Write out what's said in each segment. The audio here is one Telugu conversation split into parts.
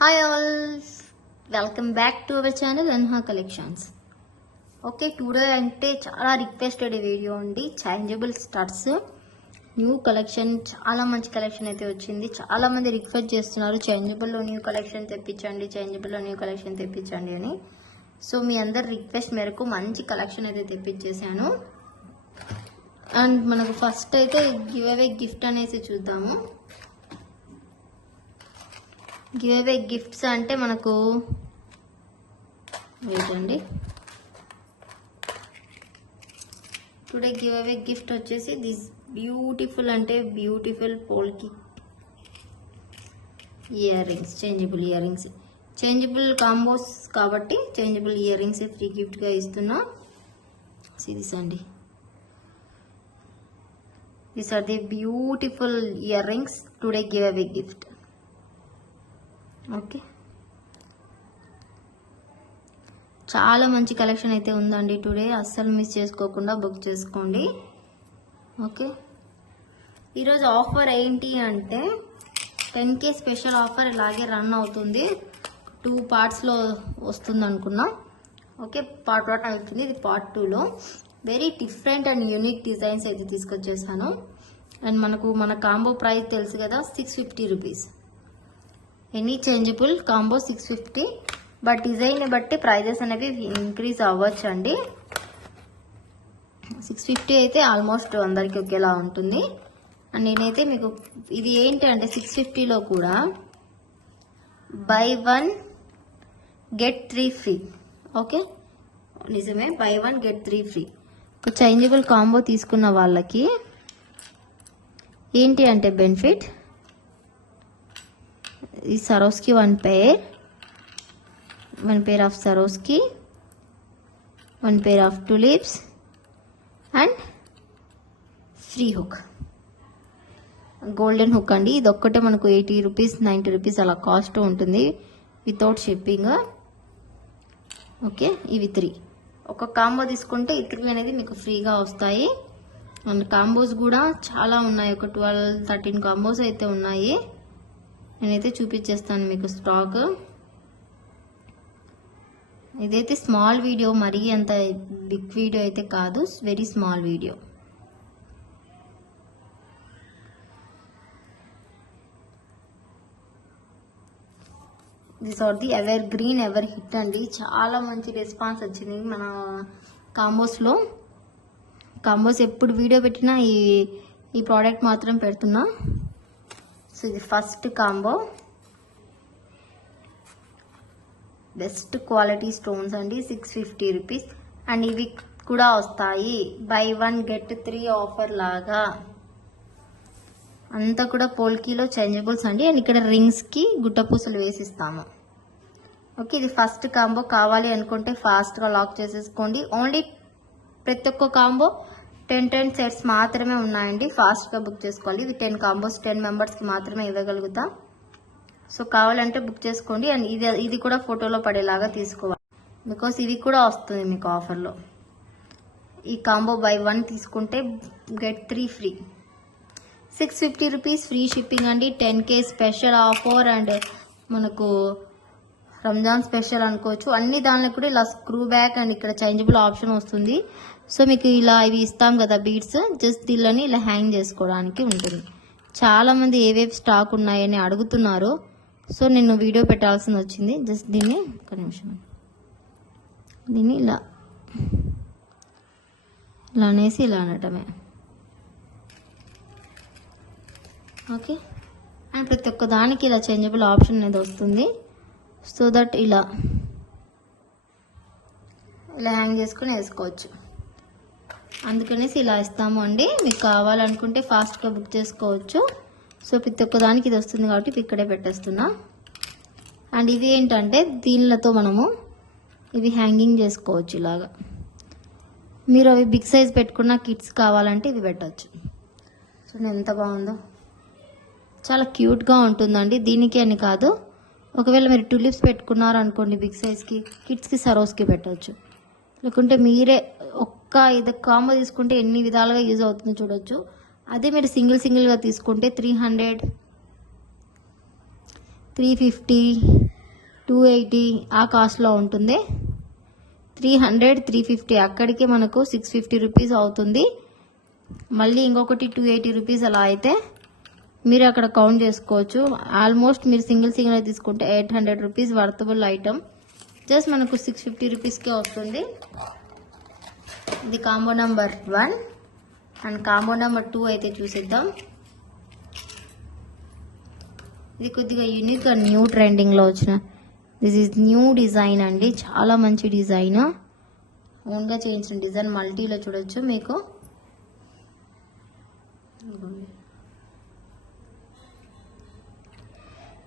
Hi all, welcome back to our channel Anha Collections. Okay today అంటే చాలా రిక్వెస్టెడ్ వీడియో అండి. చేంజబుల్ స్టడ్స్ న్యూ కలెక్షన్, చాలా మంచి కలెక్షన్ అయితే వచ్చింది. చాలా మంది రిక్వెస్ట్ చేస్తున్నారు చేంజబుల్లో న్యూ కలెక్షన్ తెప్పించండి, చేంజబుల్లో న్యూ కలెక్షన్ తెప్పించండి అని. సో మీ అందరి రిక్వెస్ట్ మేరకు మంచి కలెక్షన్ అయితే తెప్పించేసాను. అండ్ మనకు ఫస్ట్ అయితే గివ్ అవే గిఫ్ట్ అనేసి చూద్దాము. గివ్ అవే గిఫ్ట్స్ అంటే మనకు ఏంటండి, టుడే గివ్ అవే గిఫ్ట్ వచ్చేసి దిస్ బ్యూటిఫుల్ అంటే beautiful పోల్కి ear rings, changeable earrings, changeable combos కాబట్టి చేంజబుల్ ఇయర్ రింగ్స్ ఫ్రీ గిఫ్ట్గా ఇస్తున్నా. సిరీస్ అండి, these are the beautiful earrings today give away gift. Okay, చాలా మంచి కలెక్షన్ అయితే ఉందండి టుడే, అస్సలు మిస్ చేసుకోకుండా బుక్ చేసుకోండి. ఓకే, ఈరోజు ఆఫర్ ఏంటి అంటే 10K స్పెషల్ ఆఫర్ ఇలాగే రన్ అవుతుంది. 2 పార్ట్స్లో వస్తుంది అనుకున్నా. ఓకే, పార్ట్ 1 అవుతుంది, ఇది పార్ట్ 2లో very different and unique designs అయితే తీసుకొచ్చేసాను. అండ్ మన కాంబో ప్రైస్ తెలుసు కదా, 650 rupees. Any changeable combo 650, but design బట్టి ప్రైజెస్ అనేవి ఇంక్రీజ్ అవ్వచ్చు అండి. 650 అయితే ఆల్మోస్ట్ అందరికి ఒకేలా ఉంటుంది. అండ్ నేనైతే మీకు ఇది ఏంటి అంటే 650లో కూడా బై 1 గెట్ 3 ఫ్రీ. ఓకే, నిజమే, బై 1 గెట్ 3 ఫ్రీ. ఒక చేంజబుల్ కాంబో తీసుకున్న వాళ్ళకి ఏంటి అంటే బెనిఫిట్, ఈ సరోస్కి 1 pair of Swarovski, 1 pair of tulips and free hook, golden hook అండి. ఇది ఒక్కటే మనకు 80 రూపీస్ 90 రూపీస్ అలా కాస్ట్ ఉంటుంది వితౌట్ షిప్పింగ్. ఓకే, ఇవి 3 ఒక కాంబో తీసుకుంటే ఈ 3 అనేది మీకు ఫ్రీగా వస్తాయి. అండ్ కాంబోస్ కూడా చాలా ఉన్నాయి, ఒక 12-13 కాంబోస్ అయితే ఉన్నాయి. నేనైతే చూపించేస్తాను మీకు స్టాక్. ఇదైతే స్మాల్ వీడియో, మరీ అంత బిగ్ వీడియో అయితే కాదు, very small video. This are the evergreen ever hit అండి. చాలా మంచి రెస్పాన్స్ వచ్చింది మన కాంబోస్లో. కాంబోస్ ఎప్పుడు వీడియో పెట్టినా ఈ ప్రోడక్ట్ మాత్రం పెడుతున్నా. సో ఇది first combo, best quality stones అండి, 650 రూపీస్. అండ్ ఇవి కూడా వస్తాయి బై 1 గెట్ 3 ఆఫర్ లాగా. అంతా కూడా పోల్కీలో చేంజబుల్స్ అండి. అండ్ ఇక్కడ రింగ్స్కి గుట్టపూసలు వేసిస్తాము. ఓకే, ఇది ఫస్ట్ కాంబో. కావాలి అనుకుంటే ఫాస్ట్గా లాక్ చేసేసుకోండి. ఓన్లీ ప్రతి ఒక్క కాంబో 10 సెట్స్ మాత్రమే ఉన్నాయండి, ఫాస్ట్గా బుక్ చేసుకోవాలి. ఇవి 10 కాంబోస్ 10 మెంబర్స్కి మాత్రమే ఇవ్వగలుగుతా. సో కావాలంటే బుక్ చేసుకోండి. అండ్ ఇది కూడా ఫోటోలో పడేలాగా తీసుకోవాలి, బికాస్ ఇవి కూడా వస్తుంది మీకు ఆఫర్లో. ఈ కాంబో బై 1 తీసుకుంటే get 3 free, 650 rupees free shipping అండి. 10K స్పెషల్ ఆఫర్ అండ్ మనకు రంజాన్ స్పెషల్ అనుకోవచ్చు. అన్ని దానిలో కూడా ఇలా స్క్రూ బ్యాక్ అండ్ ఇక్కడ చేంజబుల్ ఆప్షన్ వస్తుంది. సో మీకు ఇలా ఇవి ఇస్తాం కదా బీడ్స్, జస్ట్ దీనిని ఇలా హ్యాంగ్ చేసుకోవడానికి ఉంటుంది. చాలామంది ఏవేవి స్టాక్ ఉన్నాయని అడుగుతున్నారు, సో నేను వీడియో పెట్టాల్సి వచ్చింది. జస్ట్ దీన్ని ఒక నిమిషం, దీన్ని ఇలా అనేసి ఇలా అనటమే. ఓకే, అండ్ ప్రతి ఒక్క దానికి ఇలా చేంజబుల్ ఆప్షన్ అనేది వస్తుంది. సో దట్ ఇలా హ్యాంగ్ చేసుకుని వేసుకోవచ్చు. అందుకనేసి ఇలా ఇస్తాము అండి. మీకు కావాలనుకుంటే ఫాస్ట్గా బుక్ చేసుకోవచ్చు. సో ప్రతి ఒక్క దానికి ఇది వస్తుంది కాబట్టి ఇక్కడే పెట్టేస్తున్నా. అండ్ ఇవి ఏంటంటే దీనిలతో మనము ఇవి హ్యాంగింగ్ చేసుకోవచ్చు ఇలాగా. మీరు అవి బిగ్ సైజ్ పెట్టుకున్న కిడ్స్ కావాలంటే ఇవి పెట్టవచ్చు. చూడండి ఎంత బాగుందో, చాలా క్యూట్గా ఉంటుందండి. దీనికి అని కాదు, ఒకవేళ మీరు టులిప్స్ పెట్టుకున్నారు అనుకోండి బిగ్ సైజ్కి, కిడ్స్కి సరోస్కి పెట్టవచ్చు. లేకుంటే మీరే ఇది కాంబో తీసుకుంటే ఎన్ని విధాలుగా యూజ్ అవుతుందో చూడొచ్చు. అదే మీరు సింగిల్గా తీసుకుంటే 300, 350 280 ఆ కాస్ట్లో ఉంటుంది. 300 350 అక్కడికి మనకు 650 రూపీస్ అవుతుంది. మళ్ళీ ఇంకొకటి 280 రూపీస్ అలా అయితే మీరు అక్కడ కౌంట్ చేసుకోవచ్చు. ఆల్మోస్ట్ మీరు సింగిల్ తీసుకుంటే 800 రూపీస్ వర్తబుల్ ఐటమ్ జస్ట్ మనకు 650 రూపీస్కే వస్తుంది. ఇది combo number 1 and combo number 2 అయితే చూసిద్దాం. ఇది కొద్దిగా యూనిక్ గా న్యూ ట్రెండింగ్ లో వచ్చిన దిస్ ఈజ్ న్యూ డిజైన్ అండి. చాలా మంచి డిజైన్, ఓన్గా చేయించిన డిజైన్. మల్టీలో చూడొచ్చు మీకు.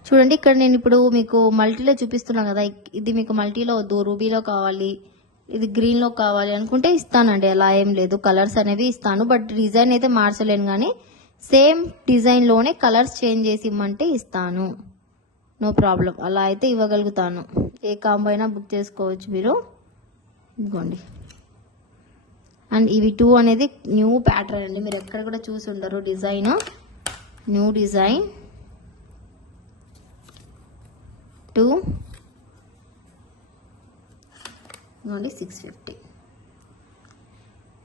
చూడండి ఇక్కడ నేను ఇప్పుడు మీకు మల్టీలో చూపిస్తున్నా కదా, ఇది మీకు మల్టీలో వద్దు, రూబీలో కావాలి, ఇది గ్రీన్లో కావాలి అనుకుంటే ఇస్తానండి. అలా ఏం లేదు, కలర్స్ అనేవి ఇస్తాను. బట్ డిజైన్ అయితే మార్చలేను, కానీ సేమ్ డిజైన్లోనే కలర్స్ చేంజ్ చేసి ఇమ్మంటే ఇస్తాను, నో ప్రాబ్లం. అలా అయితే ఇవ్వగలుగుతాను. ఏ కాంబో అయినా బుక్ చేసుకోవచ్చు మీరు. ఇదిగోండి. అండ్ ఇవి 2 అనేది న్యూ ప్యాటర్న్ అండి, మీరు ఎక్కడ కూడా చూసి ఉండరు. డిజైన్ న్యూ డిజైన్ 2 650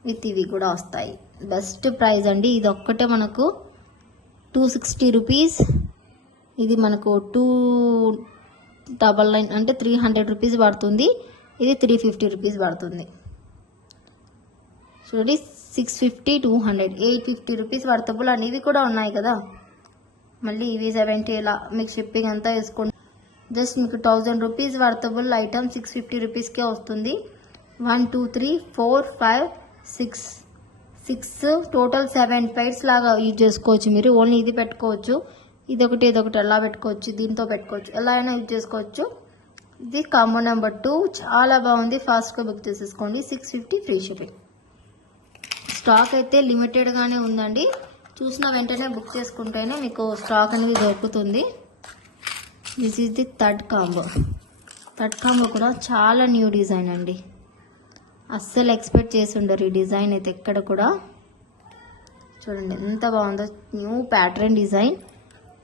విత్ ఇవి కూడా వస్తాయి. బెస్ట్ ప్రైస్ అండి. ఇది ఒక్కటే మనకు 260 రూపీస్. ఇది మనకు 299 అంటే 300 రూపీస్ పడుతుంది. ఇది 350 రూపీస్ పడుతుంది. చూడండి 650 200 850 రూపీస్ వర్తబుల్ అండ్ ఇవి కూడా ఉన్నాయి కదా. మళ్ళీ ఇవి 70 ఇలా మీకు షిప్పింగ్ అంతా వేసుకోండి. జస్ట్ మీకు 1000 రూపీస్ వర్తబుల్ ఐటమ్ 650 రూపీస్కే వస్తుంది. 1 2 3 4 5 6 టోటల్ 7 పైర్స్ లాగా యూజ్ చేసుకోవచ్చు మీరు. ఓన్లీ ఇది పెట్టుకోవచ్చు, ఇదొకటి ఎలా పెట్టుకోవచ్చు, దీంతో పెట్టుకోవచ్చు, ఎలా అయినా యూజ్ చేసుకోవచ్చు. ఇది కాంబో నెంబర్ 2 చాలా బాగుంది. ఫాస్ట్గా బుక్ చేసేసుకోండి. 650 ఫ్రీ షిప్పింగ్. స్టాక్ అయితే లిమిటెడ్గానే ఉందండి. చూసిన వెంటనే బుక్ చేసుకుంటేనే మీకు స్టాక్ అనేది దొరుకుతుంది. This is the third combo. Third combo కూడా చాలా న్యూ డిజైన్ అండి. అస్సలు ఎక్స్పెక్ట్ చేసి ఉండరు ఈ డిజైన్ అయితే ఎక్కడ కూడా. చూడండి ఎంత బాగుందో, న్యూ ప్యాటర్న్ డిజైన్.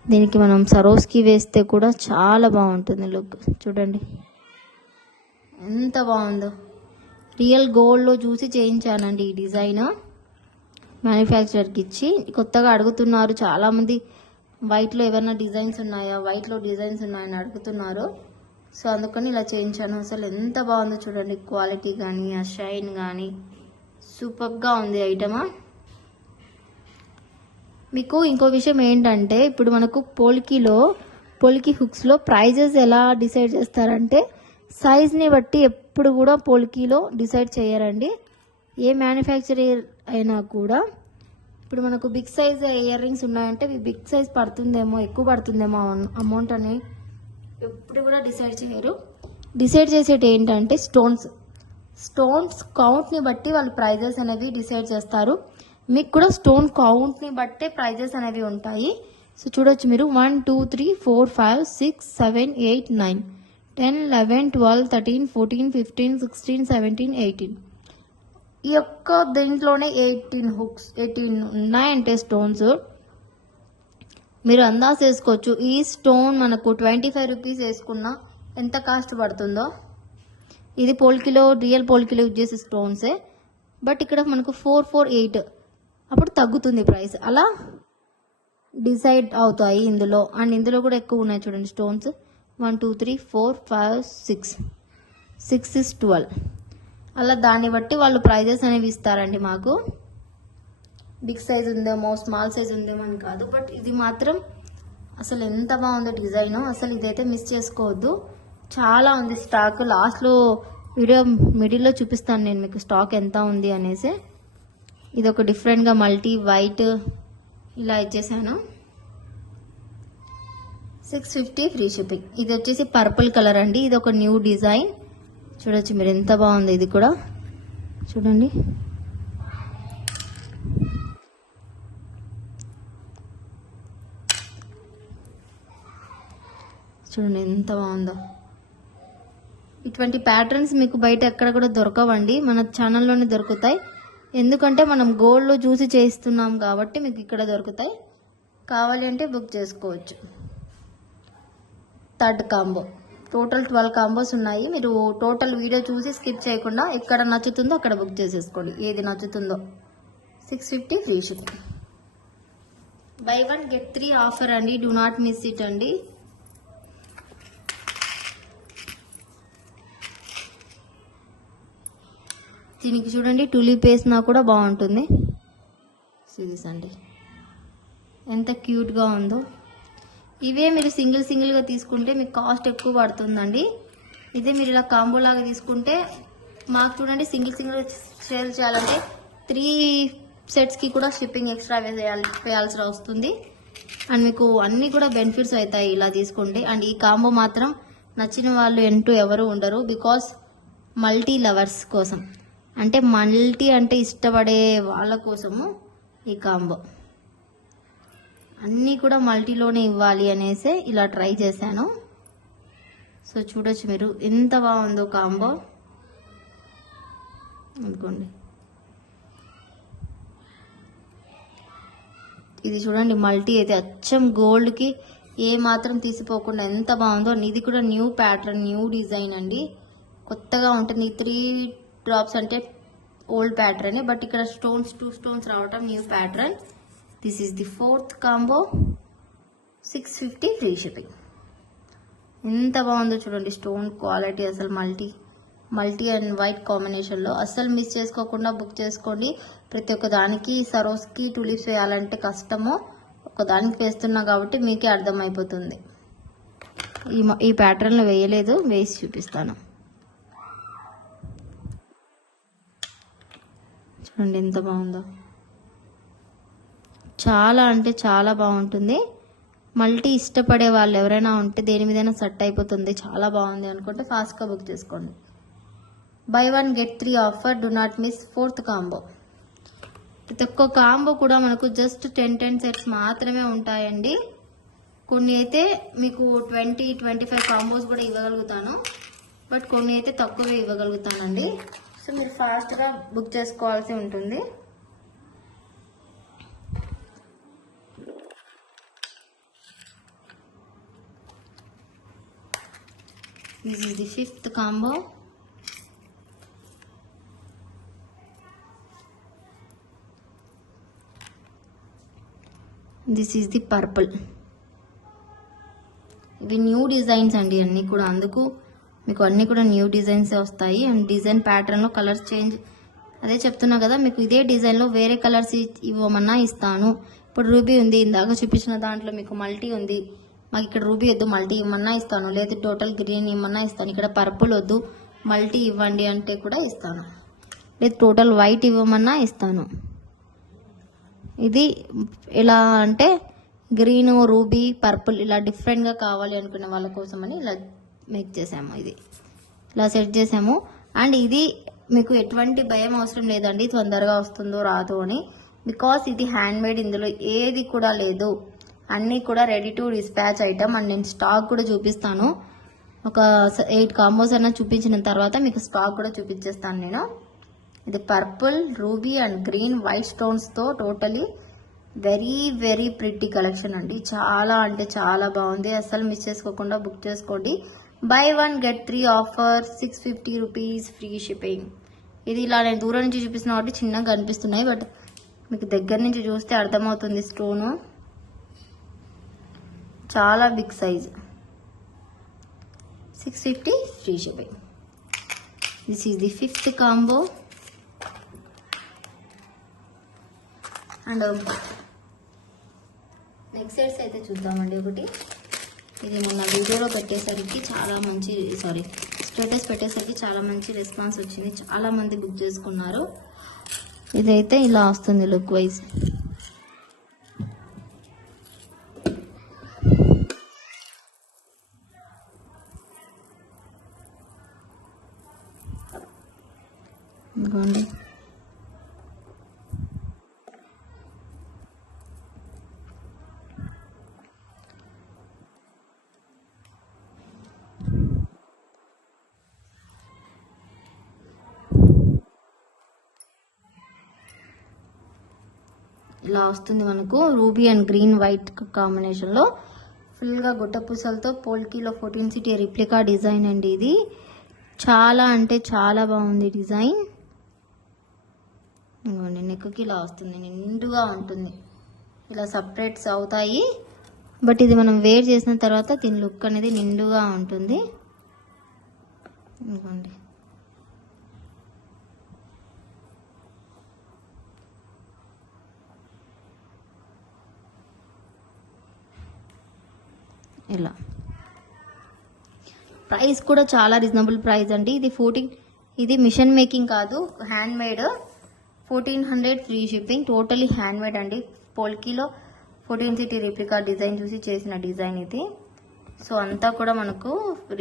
దీనికి మనం సరోస్కి వేస్తే కూడా చాలా బాగుంటుంది లుక్. చూడండి ఎంత బాగుందో. రియల్ గోల్డ్లో చూసి చేయించానండి ఈ డిజైన్. మ్యానుఫ్యాక్చరర్కి ఇచ్చి కొత్తగా అడుగుతున్నారు చాలామంది, వైట్లో ఏమైనా డిజైన్స్ ఉన్నాయా, వైట్లో డిజైన్స్ ఉన్నాయని అడుగుతున్నారు. సో అందుకని ఇలా చేయించాను. అసలు ఎంత బాగుందో చూడండి, క్వాలిటీ కానీ ఆ షైన్ కానీ సూపర్గా ఉంది ఐటమా. మీకు ఇంకో విషయం ఏంటంటే, ఇప్పుడు మనకు పోల్కి హుక్స్లో ప్రైజెస్ ఎలా డిసైడ్ చేస్తారంటే సైజ్ని బట్టి ఎప్పుడు కూడా పోల్కీలో డిసైడ్ చేయరండి. ఏ మ్యానుఫ్యాక్చరర్ అయినా కూడా ఇప్పుడు మనకు బిగ్ సైజ్ ఇయర్ రింగ్స్ ఉన్నాయంటే బిగ్ సైజ్ పడుతుందేమో, ఎక్కువ పడుతుందేమో అమౌంట్ అని ఎప్పుడు కూడా డిసైడ్ చేయరు. డిసైడ్ చేసేటి ఏంటంటే స్టోన్స్ కౌంట్ని బట్టి వాళ్ళు ప్రైజెస్ అనేవి డిసైడ్ చేస్తారు. మీకు కూడా స్టోన్ కౌంట్ని బట్టే ప్రైజెస్ అనేవి ఉంటాయి. సో చూడొచ్చు మీరు 1 2 3 4 5 6 7 8 9 10 11 12 13 14 15 16 17 18 ఈ యొక్క దీంట్లోనే 18 ఉన్నాయంటే స్టోన్స్ మీరు అందాజ వేసుకోవచ్చు. ఈ స్టోన్ మనకు 25 రూపీస్ వేసుకున్నా ఎంత కాస్ట్ పడుతుందో. ఇది రియల్ పోల్కిలో యూజ్ చేసే స్టోన్సే. బట్ ఇక్కడ మనకు 448 అప్పుడు తగ్గుతుంది ప్రైస్. అలా డిసైడ్ అవుతాయి ఇందులో. అండ్ ఇందులో కూడా ఎక్కువ ఉన్నాయి చూడండి స్టోన్స్. 1 2 3 4 5 6 is 12. అలా దాన్ని బట్టి వాళ్ళు ప్రైజెస్ అనేవి ఇస్తారండి మాకు. బిగ్ సైజ్ ఉందేమో, స్మాల్ సైజ్ ఉందేమో అని కాదు. బట్ ఇది మాత్రం అసలు ఎంత బాగుందో డిజైన్. అసలు ఇదైతే మిస్ చేసుకోవద్దు. చాలా ఉంది స్టాక్. లాస్ట్లో వీడియో మిడిల్లో చూపిస్తాను నేను మీకు స్టాక్ ఎంత ఉంది అనేసి. ఇది ఒక డిఫరెంట్గా మల్టీ వైట్ ఇలా ఇచ్చేసాను. 650 ఫ్రీ షిప్పింగ్. ఇది వచ్చేసి పర్పుల్ కలర్ అండి. ఇది ఒక న్యూ డిజైన్. చూడొచ్చు మీరు ఎంత బాగుంది. ఇది కూడా చూడండి. చూడండి ఎంత బాగుందో. ఇటువంటి ప్యాటర్న్స్ మీకు బయట ఎక్కడ కూడా దొరకవండి, మన ఛానల్లోనే దొరుకుతాయి. ఎందుకంటే మనం గోల్డ్లో చూసి చేస్తున్నాం కాబట్టి మీకు ఇక్కడ దొరుకుతాయి. కావాలి అంటే బుక్ చేసుకోవచ్చు. థర్డ్ కాంబో టోటల్ 12 కాంబోస్ ఉన్నాయి. మీరు టోటల్ వీడియో చూసి స్కిప్ చేయకుండా ఎక్కడ నచ్చుతుందో అక్కడ బుక్ చేసేసుకోండి. ఏది నచ్చుతుందో. 650 free shipping. By 1 get 3 offer అండి. డూ నాట్ మిస్ ఇట్ అండి. దీనికి చూడండి టులిప్ వేసినా కూడా బాగుంటుంది. సిరీస్ అండి ఎంత క్యూట్గా ఉందో. ఇవే మీరు సింగిల్గా తీసుకుంటే మీకు కాస్ట్ ఎక్కువ పడుతుందండి. ఇదే మీరు ఇలా కాంబో లాగా తీసుకుంటే మాకు చూడండి సింగిల్ సేల్ చేయాలంటే 3 సెట్స్కి కూడా షిప్పింగ్ ఎక్స్ట్రా వేయాల్సి వస్తుంది. అండ్ మీకు అన్నీ కూడా బెనిఫిట్స్ అవుతాయి ఇలా తీసుకుంటే. అండ్ ఈ కాంబో మాత్రం నచ్చిన వాళ్ళు ఎవరు ఉండరు. బికాస్ మల్టీ లవర్స్ కోసం, అంటే మల్టీ అంటే ఇష్టపడే వాళ్ళ కోసము ఈ కాంబో. అన్నీ కూడా మల్టీలోనే ఇవ్వాలి అనేసి ఇలా ట్రై చేశాను. సో చూడొచ్చు మీరు ఎంత బాగుందో కాంబో అనుకోండి. ఇది చూడండి మల్టీ అయితే అచ్చం గోల్డ్కి ఏ మాత్రం తీసిపోకుండా ఎంత బాగుందో. ఇది కూడా న్యూ ప్యాటర్న్, న్యూ డిజైన్ అండి. కొత్తగా ఉంటుంది. 3 డ్రాప్స్ అంటే ఓల్డ్ ప్యాటర్న్, బట్ ఇక్కడ 2 స్టోన్స్ రావటం new pattern. This is the 4th combo. 650 free shipping. ఎంత బాగుందో చూడండి. స్టోన్ క్వాలిటీ అసలు మల్టీ అండ్ వైట్ కాంబినేషన్లో అస్సలు మిస్ చేసుకోకుండా బుక్ చేసుకోండి. ప్రతి ఒక్క దానికి సరోస్కి టులిప్స్ వేయాలంటే కష్టమో, ఒకదానికి వేస్తున్నా కాబట్టి మీకే అర్థమైపోతుంది. ఈ ప్యాటర్న్లో వేయలేదు, వేసి చూపిస్తాను. చూడండి ఎంత బాగుందో. చాలా అంటే చాలా బాగుంటుంది. మల్టీ ఇష్టపడే వాళ్ళు ఎవరైనా ఉంటే దేని మీదైనా సెట్ అయిపోతుంది. చాలా బాగుంది అనుకుంటే ఫాస్ట్గా బుక్ చేసుకోండి. By 1 get 3 offer. Do not miss 4th combo. ప్రతి ఒక్క కాంబో కూడా మనకు జస్ట్ 10 సెట్స్ మాత్రమే ఉంటాయండి. కొన్ని అయితే మీకు 20-25 కాంబోస్ కూడా ఇవ్వగలుగుతాను, బట్ కొన్ని అయితే తక్కువే ఇవ్వగలుగుతానండి. సో మీరు ఫాస్ట్గా బుక్ చేసుకోవాల్సి ఉంటుంది. This is the 5th combo. This is the purple. ఇవి న్యూ డిజైన్స్ అండి అన్నీ కూడా, అందుకు మీకు అన్నీ కూడా న్యూ డిజైన్స్ వస్తాయి. అండ్ డిజైన్ ప్యాటర్న్లో కలర్స్ చేంజ్, అదే చెప్తున్నా కదా మీకు ఇదే డిజైన్లో వేరే కలర్స్ ఇవ్వమన్నా ఇస్తాను. ఇప్పుడు రూబీ ఉంది, ఇందాక చూపించిన దాంట్లో మీకు మల్టీ ఉంది. మాకు ఇక్కడ రూబీ వద్దు మల్టీ ఇవ్వమన్నా ఇస్తాను, లేదు టోటల్ గ్రీన్ ఇవ్వమన్నా ఇస్తాను. ఇక్కడ పర్పుల్ వద్దు మల్టీ ఇవ్వండి అంటే కూడా ఇస్తాను, లేదు టోటల్ వైట్ ఇవ్వమన్నా ఇస్తాను. ఇది ఎలా అంటే గ్రీన్, రూబీ, పర్పుల్ ఇలా డిఫరెంట్గా కావాలి అనుకునే వాళ్ళ కోసమని ఇలా మేక్ చేసాము. ఇది ఇలా సెట్ చేసాము. అండ్ ఇది మీకు ఎటువంటి భయం అవసరం లేదండి తొందరగా వస్తుందో రాదో అని. బికాస్ ఇది హ్యాండ్ మేడ్, ఇందులో ఏది కూడా లేదు, అన్నీ కూడా ready to dispatch item. And నేను స్టాక్ కూడా చూపిస్తాను. ఒక 8 కాంబోస్ అన్నా చూపించిన తర్వాత మీకు స్టాక్ కూడా చూపించేస్తాను నేను. ఇది purple, ruby and green white స్టోన్స్తో totally very very pretty collection అండి. చాలా అంటే చాలా బాగుంది. అస్సలు మిస్ చేసుకోకుండా బుక్ చేసుకోండి. By 1 get 3 offer. 650 rupees free shipping. ఇది ఇలా నేను దూరం నుంచి చూపిస్తున్నా కాబట్టి చిన్నగా కనిపిస్తున్నాయి, బట్ మీకు దగ్గర నుంచి చూస్తే అర్థమవుతుంది. స్టోను చాలా big size. 650 free shipping. This is the 5th combo. And next sets అయితే చూద్దామండి. ఒకటి ఇది మొన్న వీడియోలో పెట్టేసరికి చాలా మంచి స్టేటస్ పెట్టేసరికి చాలా మంచి రెస్పాన్స్ వచ్చింది. చాలా మంది బుక్ చేసుకున్నారు. ఇదైతే ఇలా వస్తుంది లుక్ వైజ్. ఇదిగోండి ఇలా వస్తుంది మనకు రూబీ అండ్ గ్రీన్ వైట్ కాంబినేషన్లో ఫుల్గా గుట్ట పూసలతో పోల్కీలో 14 సిటీ రిప్లికా డిజైన్ అండి. ఇది చాలా అంటే చాలా బాగుంది డిజైన్. ఇదిగోండి నెక్కి ఇలా వస్తుంది, నిండుగా ఉంటుంది. ఇలా సపరేట్స్ అవుతాయి, బట్ ఇది మనం వేర్ చేసిన తర్వాత దీని లుక్ అనేది నిండుగా ఉంటుంది. ఇదిగోండి ఇలా. ప్రైస్ కూడా చాలా రీజనబుల్ ప్రైస్ అండి. ఇది మిషన్ మేకింగ్ కాదు, hand made. 1400 free shipping. Totally hand made అండి. పోల్కీలో 14 సిటీ రిప్లికా డిజైన్ చూసి చేసిన డిజైన్ ఇది. సో అంతా కూడా మనకు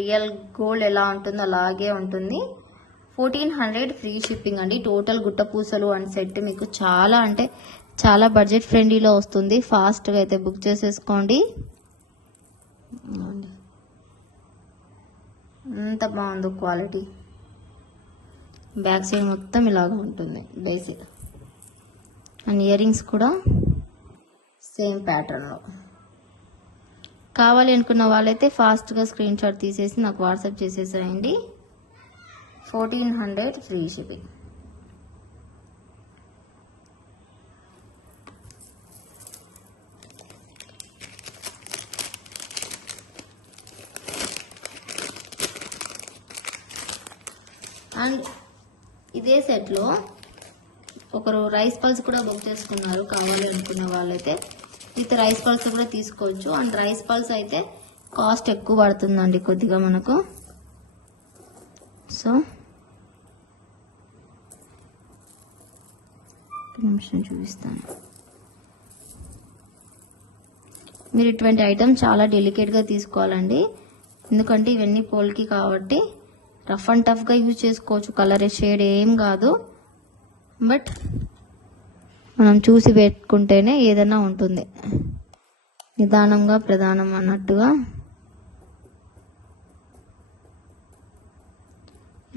రియల్ గోల్డ్ ఎలా ఉంటుందో అలాగే ఉంటుంది. 1400 ఫ్రీ షిప్పింగ్ అండి. టోటల్ గుట్ట పూసలు అండ్ సెట్ మీకు చాలా అంటే చాలా బడ్జెట్ ఫ్రెండ్లీలో వస్తుంది. ఫాస్ట్గా అయితే బుక్ చేసేసుకోండి. ఎంత బాగుందో క్వాలిటీ. బ్యాక్ సైడ్ మొత్తం ఇలాగ ఉంటుంది బేసిక్. అండ్ ఇయర్ రింగ్స్ కూడా సేమ్ ప్యాటర్న్లో. కావాలి అనుకున్న వాళ్ళైతే ఫాస్ట్గా స్క్రీన్ షాట్ తీసేసి నాకు వాట్సాప్ చేసేసేయండి. 1400 ఫ్రీ షిప్పింగ్. అండ్ ఇదే సెట్లో ఒకరు రైస్ పల్స్ కూడా బుక్ చేసుకున్నారు. కావాలి అనుకున్న వాళ్ళైతే విత్ రైస్ పల్స్ కూడా తీసుకోవచ్చు. అండ్ రైస్ పల్స్ అయితే కాస్ట్ ఎక్కువ పడుతుందండి కొద్దిగా మనకు. సో నిమిషం చూపిస్తాను. మీరు ఇటువంటి ఐటమ్ చాలా డెలికేట్గా తీసుకోవాలండి, ఎందుకంటే ఇవన్నీ పోల్కి కాబట్టి రఫ్ అండ్ టఫ్గా యూజ్ చేసుకోవచ్చు. కలర్ షేడ్ ఏం కాదు, బట్ మనం చూసి పెట్టుకుంటేనే ఏదైనా ఉంటుంది. నిదానంగా ప్రధానం అన్నట్టుగా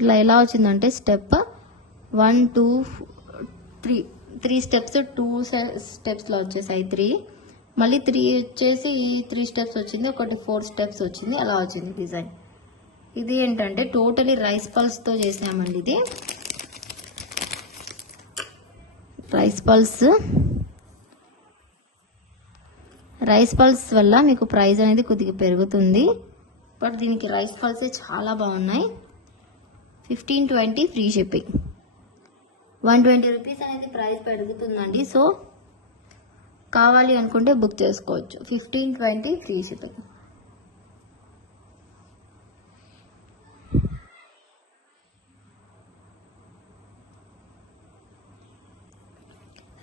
ఇలా ఎలా వచ్చిందంటే స్టెప్ 1 2 3 స్టెప్స్ 2 స్టెప్స్లో వచ్చేసాయి. 3 మళ్ళీ 3 వచ్చేసి 3 స్టెప్స్ వచ్చింది, ఒకటి 4 స్టెప్స్ వచ్చింది. అలా వచ్చింది డిజైన్. ఇది ఏంటంటే టోటలీ రైస్ పల్స్తో చేసామండి. ఇది రైస్ పల్స్ వల్ల మీకు ప్రైస్ అనేది కొద్దిగా పెరుగుతుంది, బట్ దీనికి రైస్ పల్సే చాలా బాగున్నాయి. 1520 ఫ్రీ షిప్పింగ్. 120 రూపీస్ అనేది ప్రైస్ పెరుగుతుందండి. సో కావాలి అనుకుంటే బుక్ చేసుకోవచ్చు. 1520 ఫ్రీ షిప్పింగ్.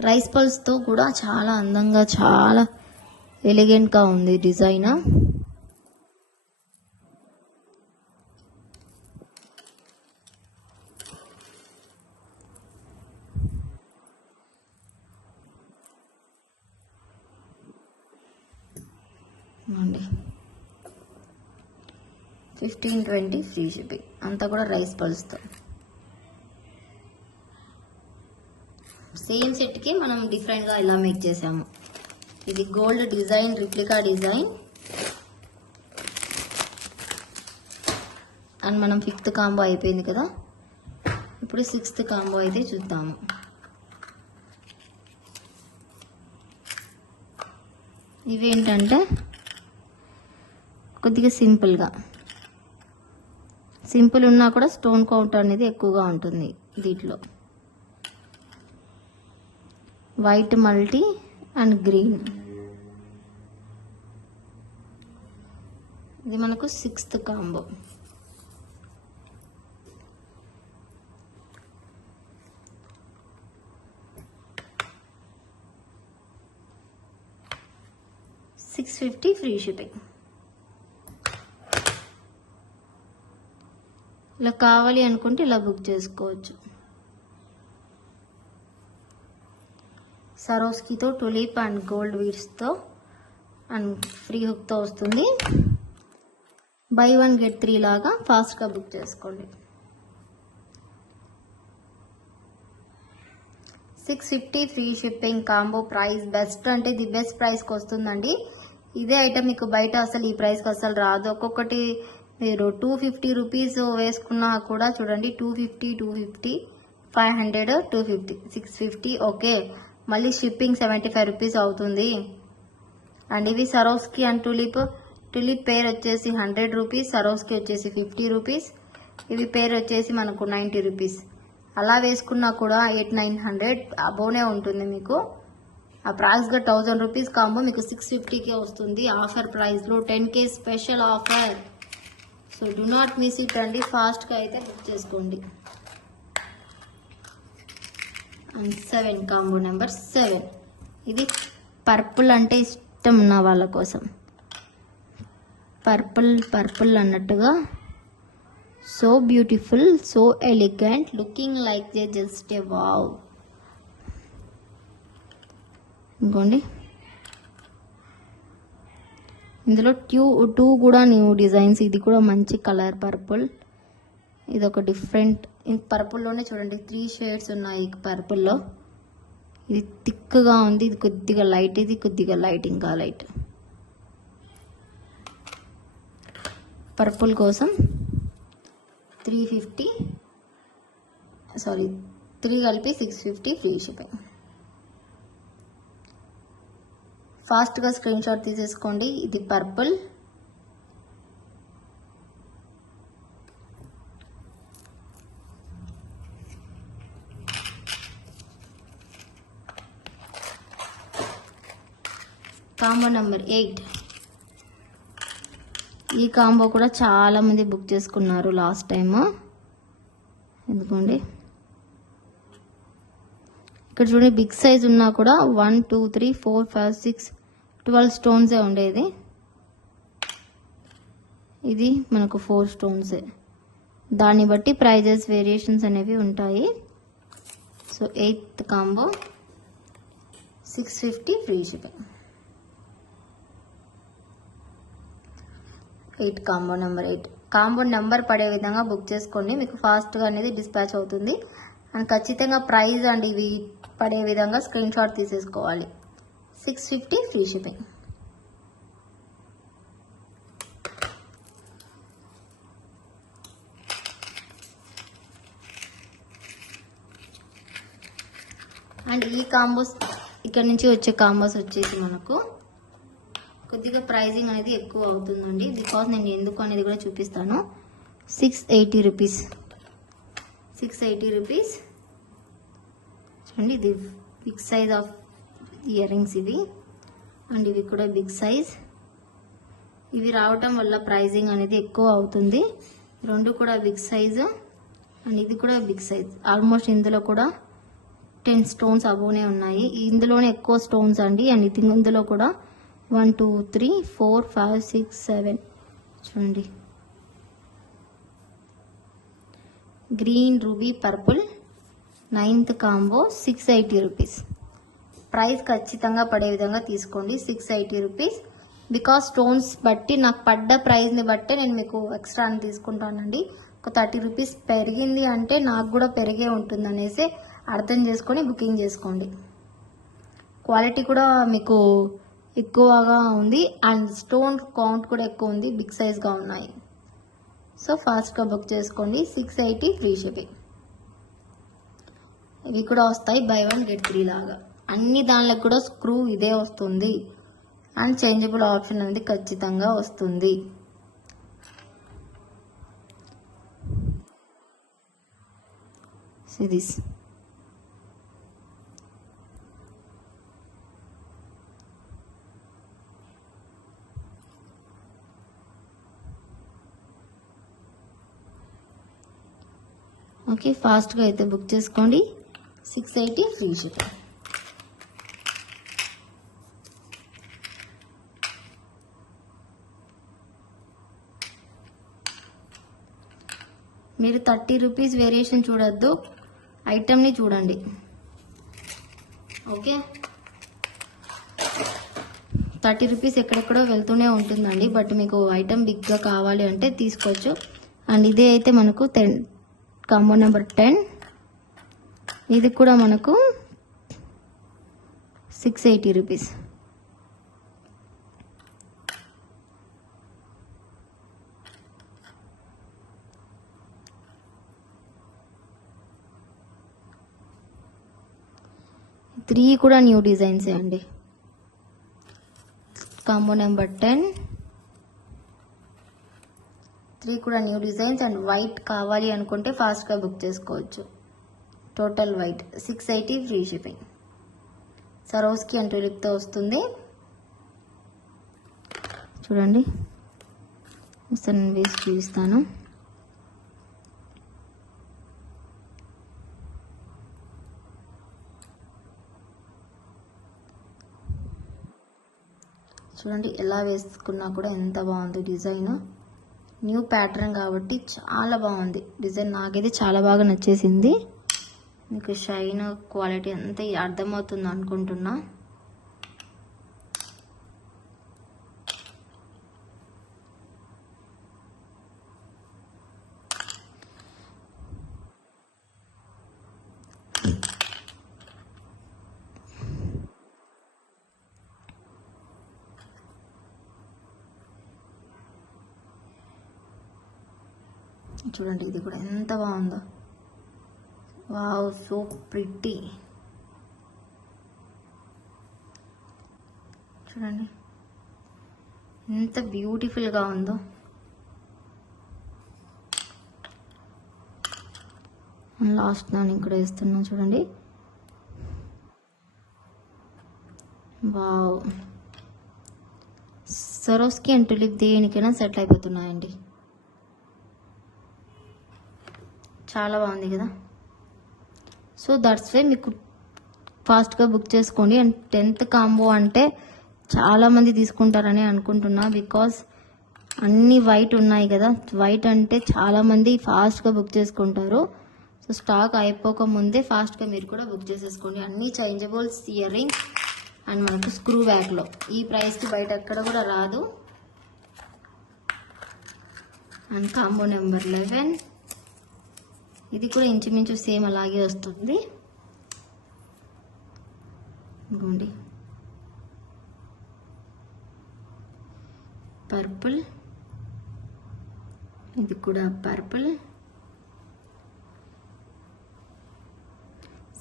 రైస్ పల్స్తో కూడా చాలా అందంగా చాలా ఎలిగెంట్గా ఉంది డిజైన్. అండి 1520 ఫ్రీ షిప్పింగ్. అంతా కూడా రైస్ పల్స్తో. సేమ్ సెట్కి మనం డిఫరెంట్గా ఇలా మేక్ చేసాము. ఇది gold design, replica design. And మనం 5th కాంబో అయిపోయింది కదా, ఇప్పుడు 6th కాంబో అయితే చూద్దాము. ఇవేంటంటే కొద్దిగా సింపుల్ ఉన్నా కూడా స్టోన్ కౌంట్ అనేది ఎక్కువగా ఉంటుంది దీంట్లో. White multi and green. ఇది మనకు 6th కాంబో. $650 free shipping. ఇలా కావాలి అనుకుంటే ఇలా బుక్ చేసుకోవచ్చు. సరోస్కితో టులిప్ అండ్ గోల్డ్ వీడ్స్తో అండ్ ఫ్రీ హుక్తో వస్తుంది. బై 1 get 3 లాగా ఫాస్ట్గా బుక్ చేసుకోండి. 650 free shipping combo price best అంటే ది బెస్ట్ ప్రైస్కి వస్తుందండి. ఇదే ఐటమ్ మీకు బయట అసలు ఈ ప్రైస్కి అసలు రాదు. ఒక్కొక్కటి మీరు 250 రూపీస్ వేసుకున్నా కూడా చూడండి, 250, 500, 250, 650. ఓకే, మళ్ళీ షిప్పింగ్ 75 రూపీస్ అవుతుంది. అండ్ ఇవి సరోస్కి అండ్ టులిప్ పేర్ వచ్చేసి 100 రూపీస్, సరోస్కి వచ్చేసి 50 రూపీస్, ఇవి పేరు వచ్చేసి మనకు 90 రూపీస్. అలా వేసుకున్నా కూడా 800-900 అబోనే ఉంటుంది మీకు. అప్రాక్స్గా 1000 రూపీస్ కాంబో మీకు 650కే వస్తుంది ఆఫర్ ప్రైస్లో. 10K special offer. So do not miss it అండి, ఫాస్ట్గా అయితే బుక్ చేసుకోండి. And 7 combo number 7. ఇది పర్పుల్ అంటే ఇష్టం ఉన్న వాళ్ళ కోసం. పర్పుల్ అన్నట్టుగా so beautiful, so elegant, looking like just a wow. ఇంకోండి, ఇందులో టూ కూడా న్యూ డిజైన్స్. ఇది కూడా మంచి కలర్ పర్పుల్. ఇది ఒక డిఫరెంట్ పర్పుల్లోనే చూడండి 3 షేడ్స్ ఉన్నాయి పర్పుల్లో. ఇది థిక్గా ఉంది, ఇది కొద్దిగా లైట్, ఇది కొద్దిగా లైట్, ఇంకా లైట్. పర్పుల్ కోసం 350, 3 కలిపి 650 ఫ్రీ షిప్పింగ్. ఫాస్ట్గా స్క్రీన్ షాట్ తీసేసుకోండి. ఇది పర్పుల్. Combo number 8. ఈ కాంబో కూడా చాలా మంది బుక్ చేసుకున్నారు లాస్ట్ టైమ్. ఎందుకండి ఇక్కడ చూడండి, బిగ్ సైజ్ ఉన్నా కూడా 1 2 3 4 5 6 12 స్టోన్సే ఉండేది. ఇది మనకు 4 స్టోన్సే. దాన్ని బట్టి ప్రైజెస్ వేరియేషన్స్ అనేవి ఉంటాయి. So 8th combo 650 free shipping. 8 combo number 8. Combo number పడే విధంగా బుక్ చేసుకోండి, మీకు ఫాస్ట్గా అనేది డిస్పాచ్ అవుతుంది. అండ్ ఖచ్చితంగా ప్రైస్ అండ్ ఇవి పడే విధంగా స్క్రీన్ షాట్ తీసేసుకోవాలి. 650 ఫ్రీ షిప్పింగ్. అండ్ ఈ కాంబోస్ ఇక్కడ నుంచి వచ్చే కాంబోస్ వచ్చేసి మనకు కొద్దిగా ప్రైజింగ్ అనేది ఎక్కువ అవుతుందండి. బికాజ్ నేను ఎందుకు అనేది కూడా చూపిస్తాను. 680 రూపీస్. 680 రూపీస్. చూడండి, ఇది big size of earrings ఇవి. అండ్ ఇవి కూడా బిగ్ సైజ్. ఇవి రావటం వల్ల ప్రైజింగ్ అనేది ఎక్కువ అవుతుంది. 2 కూడా బిగ్ సైజ్. అండ్ ఇది కూడా బిగ్ సైజ్. ఆల్మోస్ట్ ఇందులో కూడా 10 స్టోన్స్ అబోనే ఉన్నాయి. ఇందులోనే ఎక్కువ స్టోన్స్ అండి. అండ్ ఇది ఇందులో కూడా 1 2 3 4 5 6 7 చూడండి, green ruby purple. 9th combo 680 rupees. Price ఖచ్చితంగా పడే విధంగా తీసుకోండి. 680 రూపీస్. బికాస్ స్టోన్స్ బట్టి నాకు పడ్డ ప్రైస్ని బట్టే నేను మీకు ఎక్స్ట్రా అని తీసుకుంటానండి. ఒక 30 రూపీస్ పెరిగింది అంటే నాకు కూడా పెరిగే ఉంటుంది అనేసి అర్థం చేసుకొని బుకింగ్ చేసుకోండి. క్వాలిటీ కూడా మీకు ఎక్కువగా ఉంది. అండ్ స్టోన్ కౌంట్ కూడా ఎక్కువ ఉంది, బిగ్ సైజ్గా ఉన్నాయి. సో ఫాస్ట్గా బుక్ చేసుకోండి. 680 ఫ్రీ షిప్పింగ్. ఇవి కూడా వస్తాయి బై 1 get 3 లాగా. అన్ని దానిలకు కూడా స్క్రూ ఇదే వస్తుంది. అండ్ చేంజబుల్ ఆప్షన్ అనేది ఖచ్చితంగా వస్తుంది. See this. ఓకే, ఫాస్ట్గా అయితే బుక్ చేసుకోండి. 680 ఫ్రీ షిప్పింగ్. మీరు 30 రూపీస్ వేరియేషన్ చూడొద్దు, ఐటమ్ని చూడండి. ఓకే, 30 రూపీస్ ఎక్కడెక్కడో వెళ్తూనే ఉంటుందండి. బట్ మీకు ఐటమ్ బిగ్గా కావాలి అంటే తీసుకోవచ్చు. అండ్ ఇదే అయితే మనకు కాంబో నెంబర్ 10. ఇది కూడా మనకు 680 రూపీస్. 3 కూడా న్యూ డిజైన్సే అండి. కాంబో నెంబర్ 10, 3 కూడా న్యూ డిజైన్స్. అండ్ వైట్ కావాలి అనుకుంటే ఫాస్ట్గా బుక్ చేసుకోవచ్చు. Total white 680 free shipping. Swarovski and ట్యూలిప్తో వస్తుంది. చూడండి నేను వేసి చూపిస్తాను. చూడండి ఎలా వేసుకున్నా కూడా ఎంత బాగుంది డిజైన్. న్యూ ప్యాటర్న్ కాబట్టి చాలా బాగుంది డిజైన్. నాకైతే చాలా బాగా నచ్చేసింది. మీకు షైన్ క్వాలిటీ అంతా అర్థమవుతుంది అనుకుంటున్నా. చూడండి ఇది కూడా ఎంత బాగుందో. Wow, so pretty. చూడండి ఎంత బ్యూటిఫుల్గా ఉందో. లాస్ట్ నేను ఇక్కడ వేస్తున్నా చూడండి. వావ్, సరోస్కి అండ్ ట్యూలిప్ దేనికైనా సెట్ అయిపోతున్నాయండి. చాలా బాగుంది కదా. సో దట్స్ వై మీకు ఫాస్ట్గా బుక్ చేసుకోండి. అండ్ 10th కాంబో అంటే చాలామంది తీసుకుంటారని అనుకుంటున్నా. బికాస్ అన్ని వైట్ ఉన్నాయి కదా, వైట్ అంటే చాలామంది ఫాస్ట్గా బుక్ చేసుకుంటారు. సో స్టాక్ అయిపోక ముందే ఫాస్ట్గా మీరు కూడా బుక్ చేసేసుకోండి. అన్ని చేంజబుల్స్ ఇయర్ రింగ్స్ అండ్ మనకు స్క్రూ బ్యాక్లో. ఈ ప్రైస్కి బయట ఎక్కడ కూడా రాదు. అండ్ కాంబో నెంబర్ 11, ఇది కూడా ఇంచుమించు సేమ్ అలాగే వస్తుంది. ఇదిగోండి పర్పుల్, ఇది కూడా పర్పుల్,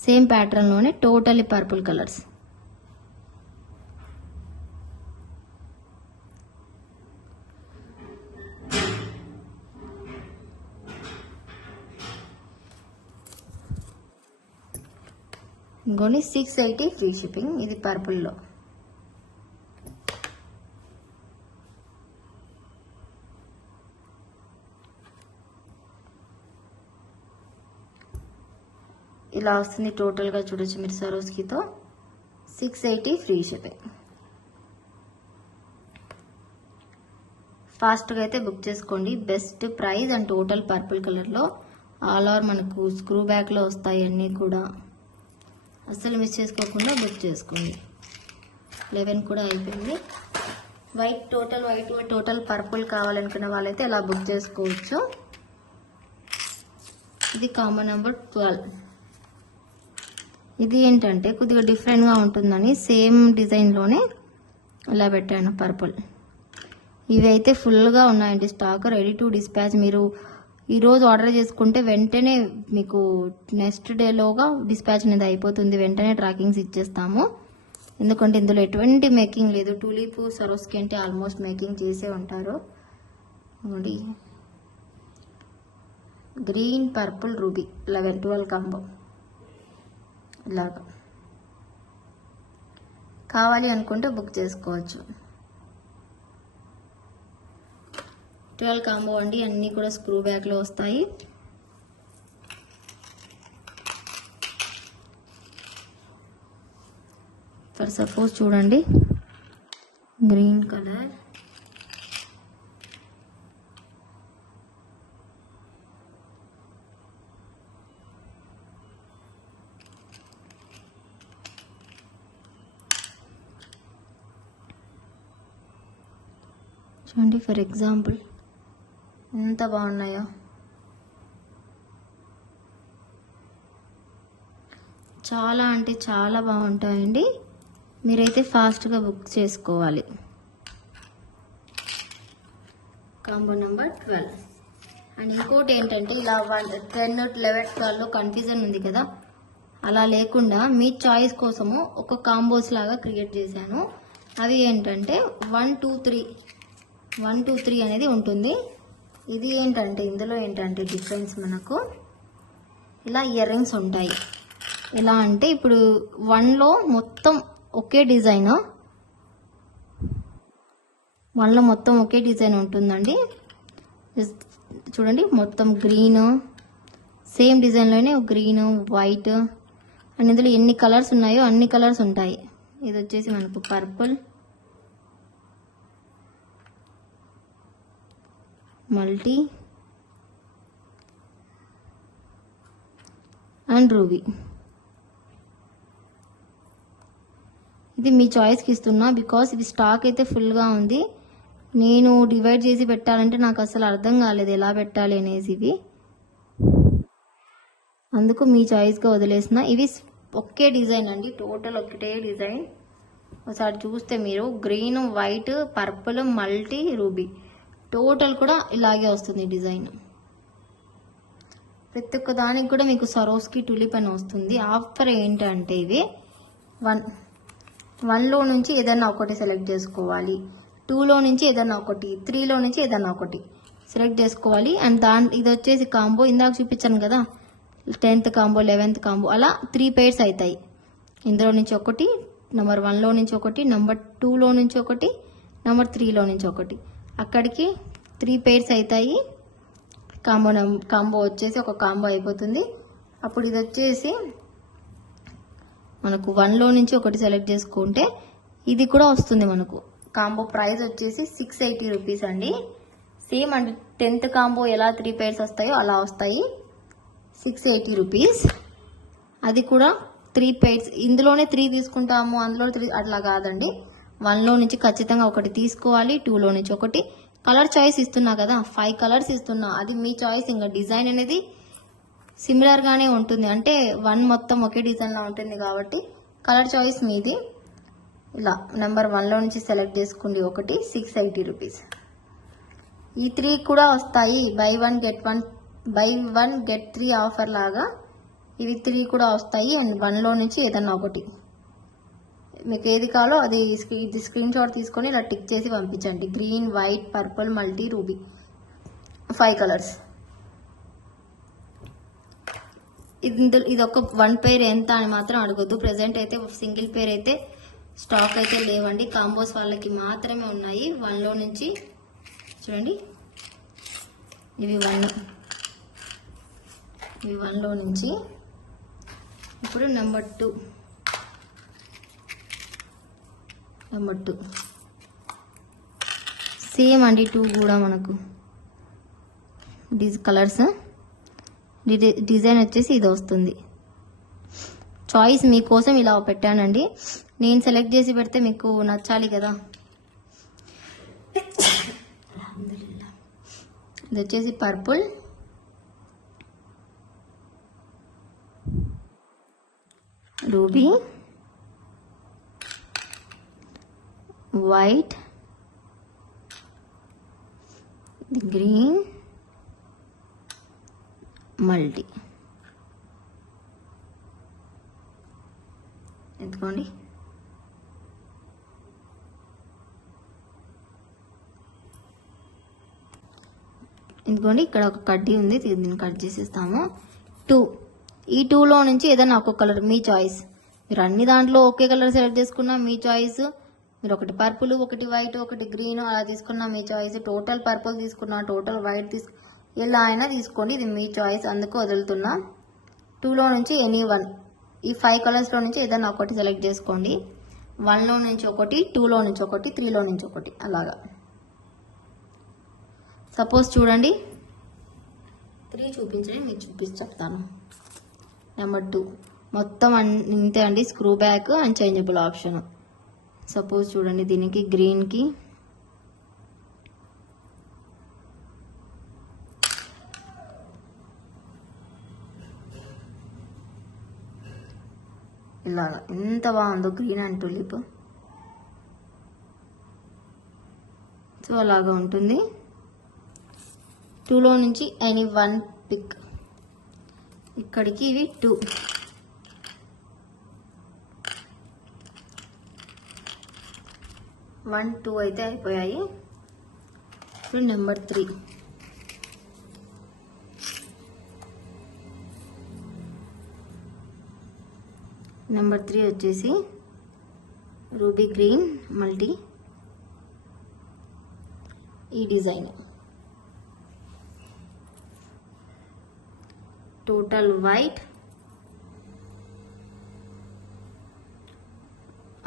సేమ్ ప్యాటర్న్లోనే టోటలీ పర్పుల్ కలర్స్. ఇంకోటి 680 ఫ్రీ షిప్పింగ్. ఇది పర్పుల్లో. ఇలా వస్తుంది టోటల్గా. చూడొచ్చు మీరు సరోస్కితో. 680 ఫ్రీ షిప్పింగ్. ఫాస్ట్గా అయితే బుక్ చేసుకోండి. Best price and total purple కలర్లో. ఆల్ ఓవర్ మనకు స్క్రూ బ్యాక్లో వస్తాయి అన్నీ కూడా. అస్సలు మిస్ చేసుకోకుండా బుక్ చేసుకోండి. 11 కూడా అయిపోయింది. White total white total purple కావాలనుకున్న వాళ్ళైతే అలా బుక్ చేసుకోవచ్చు. ఇది కాంబో నెంబర్ 12. ఇది ఏంటంటే కొద్దిగా డిఫరెంట్గా ఉంటుందని సేమ్ డిజైన్లోనే ఇలా పెట్టాను పర్పుల్. ఇవి అయితే ఫుల్గా ఉన్నాయండి స్టాక్, రెడీ టు డిస్పాచ్. మీరు ఈరోజు ఆర్డర్ చేసుకుంటే వెంటనే మీకు నెక్స్ట్ డేలోగా డిస్పాచ్ అనేది అయిపోతుంది. వెంటనే ట్రాకింగ్స్ ఇచ్చేస్తాము. ఎందుకంటే ఇందులో ఎటువంటి మేకింగ్ లేదు. టూలిప్ సరోస్కి అంటే ఆల్మోస్ట్ మేకింగ్ చేసే ఉంటారు. గ్రీన్ పర్పుల్ రూబీ 11-12 కాంబో ఇలాగా కావాలి అనుకుంటే బుక్ చేసుకోవచ్చు. 12 కాంబో అండి. అన్నీ కూడా స్క్రూ బ్యాక్లో వస్తాయి. ఫర్ సపోజ్ చూడండి గ్రీన్ కలర్, చూడండి ఫర్ ఎగ్జాంపుల్ ఎంత బాగున్నాయో. చాలా అంటే చాలా బాగుంటాయండి. మీరైతే ఫాస్ట్గా బుక్ చేసుకోవాలి. Combo number 12. అండ్ ఇంకోటి ఏంటంటే ఇలా 10, 11, 12 కన్ఫ్యూజన్ ఉంది కదా, అలా లేకుండా మీ చాయిస్ కోసము ఒక కాంబోస్ లాగా క్రియేట్ చేశాను. అవి ఏంటంటే 1 2 3 అనేది ఉంటుంది. ఇది ఏంటంటే ఇందులో ఏంటంటే డిఫరెన్స్ మనకు ఇలా ఇయర్ రింగ్స్ ఉంటాయి. ఎలా అంటే ఇప్పుడు 1లో మొత్తం ఒకే డిజైన్, 1లో మొత్తం ఒకే డిజైన్ ఉంటుందండి. చూడండి మొత్తం గ్రీన్, సేమ్ డిజైన్లోనే గ్రీన్, వైట్ అండ్ ఇందులో ఎన్ని కలర్స్ ఉన్నాయో అన్ని కలర్స్ ఉంటాయి. ఇది వచ్చేసి మనకు పర్పుల్, మల్టీ అండ్ రూబీ. ఇది మీ చాయిస్కి ఇస్తున్నా బికాస్ ఇది స్టాక్ అయితే ఫుల్గా ఉంది. నేను డివైడ్ చేసి పెట్టాలంటే నాకు అసలు అర్థం కాలేదు ఎలా పెట్టాలి అనేసి. ఇవి అందుకు మీ చాయిస్గా వదిలేసిన. ఇవి ఒకే డిజైన్ అండి, టోటల్ ఒకటే డిజైన్. ఒకసారి చూస్తే మీరు green, white, purple, multi, ruby total కూడా ఇలాగే వస్తుంది డిజైన్. ప్రతి ఒక్క దానికి కూడా మీకు సరోస్కి టులిప్ అని వస్తుంది. ఆఫర్ ఏంటంటే ఇవి 1లో నుంచి ఏదైనా ఒకటి సెలెక్ట్ చేసుకోవాలి, 2లో నుంచి ఏదైనా ఒకటి, 3లో నుంచి ఏదైనా ఒకటి సెలెక్ట్ చేసుకోవాలి. అండ్ ఇది వచ్చేసి కాంబో ఇందాక చూపించాను కదా, 10th కాంబో, 11th కాంబో, అలా 3 pairs అవుతాయి. ఇందులో నుంచి ఒకటి, నెంబర్ 1లో నుంచి ఒకటి, నెంబర్ 2లో నుంచి ఒకటి, నెంబర్ 3లో నుంచి ఒకటి, అక్కడికి 3 pairs అవుతాయి. కాంబో వచ్చేసి ఒక కాంబో అయిపోతుంది. అప్పుడు ఇది వచ్చేసి మనకు 1లో నుంచి ఒకటి సెలెక్ట్ చేసుకుంటే ఇది కూడా వస్తుంది మనకు. కాంబో ప్రైస్ వచ్చేసి 680 రూపీస్ అండి. సేమ్ అండి 10th కాంబో ఎలా 3 pairs వస్తాయో అలా వస్తాయి. 680 రూపీస్. అది కూడా 3 pairs. ఇందులోనే 3 తీసుకుంటాము, అందులో 3 అట్లా కాదండి. 1లో నుంచి ఖచ్చితంగా ఒకటి తీసుకోవాలి, 2లో నుంచి ఒకటి. కలర్ చాయిస్ ఇస్తున్నా కదా, 5 కలర్స్ ఇస్తున్నా, అది మీ చాయిస్. ఇంకా డిజైన్ అనేది సిమిలర్గానే ఉంటుంది, అంటే 1 మొత్తం ఒకే డిజైన్లో ఉంటుంది కాబట్టి కలర్ చాయిస్ మీది. ఇలా నెంబర్ 1లో నుంచి సెలెక్ట్ చేసుకోండి ఒకటి, 680 రూపీస్. ఈ 3 కూడా వస్తాయి, బై వన్ గెట్ 3 ఆఫర్ లాగా ఇవి 3 కూడా వస్తాయి. అండ్ 1లో నుంచి ఏదన్నా ఒకటి మీకు ఏది కావాలో అది స్క్రీన్ షాట్ తీసుకొని ఇలా టిక్ చేసి పంపించండి. Green, white, purple, multi, ruby 5 colours. ఇది ఒక 1 pair ఎంత అని మాత్రం అడగొద్దు. ప్రెసెంట్ అయితే సింగిల్ పేర్ అయితే స్టాక్ అయితే లేవండి, కాంబోస్ వాళ్ళకి మాత్రమే ఉన్నాయి. 1లో నుంచి చూడండి, ఇవి 1లో నుంచి. ఇప్పుడు నెంబర్ 2 సేమ్ అండి. 2 కూడా మనకు కలర్స్, డిజైన్ వచ్చేసి ఇది వస్తుంది. చాయిస్ మీకోసం ఇలా పెట్టానండి. నేను సెలెక్ట్ చేసి పెడితే మీకు నచ్చాలి కదా. ఇది వచ్చేసి purple, ruby, white, green, multi. ఎత్తుకోండి. ఇదిగోండి ఇక్కడ ఒక కడ్డీ ఉంది, దీన్ని కట్ చేసేస్తాము. 2 ఈ 2లో నుంచి ఏదైనా ఒక్కొక్క కలర్ మీ చాయిస్. మీరు అన్ని దాంట్లో ఒకే కలర్ సెలెక్ట్ చేసుకున్నా మీ చాయిస్. మీరు ఒకటి పర్పుల్, ఒకటి వైట్, ఒకటి గ్రీన్ అలా తీసుకున్నా మీ చాయిస్. టోటల్ పర్పుల్ తీసుకున్నా, టోటల్ వైట్ ఎలా అయినా తీసుకోండి, ఇది మీ చాయిస్. అందుకు వదులుతున్నా. 2లో నుంచి ఎనీ 1, ఈ 5 కలర్స్లో నుంచి ఏదైనా ఒకటి సెలెక్ట్ చేసుకోండి. 1లో నుంచి ఒకటి, 2లో నుంచి ఒకటి, 3లో నుంచి ఒకటి, అలాగా. సపోజ్ చూడండి 3 చూపించండి, మీకు చెప్తాను. నెంబర్ 2 మొత్తం ఇంతే అండి, screw back and changeable option. Suppose చూడండి దీనికి గ్రీన్కి ఇలాగా ఎంత బాగుందో గ్రీన్ అండ్ టులిప్. సో అలాగా ఉంటుంది. 2లో నుంచి ఎనీ 1 పిక్. ఇక్కడికి ఇవి 2 1, 2 అయితే అయిపోయాయి. ఇప్పుడు నెంబర్ 3. నెంబర్ 3 వచ్చేసి రూబీ గ్రీన్ మల్టీ ఈ design. Total white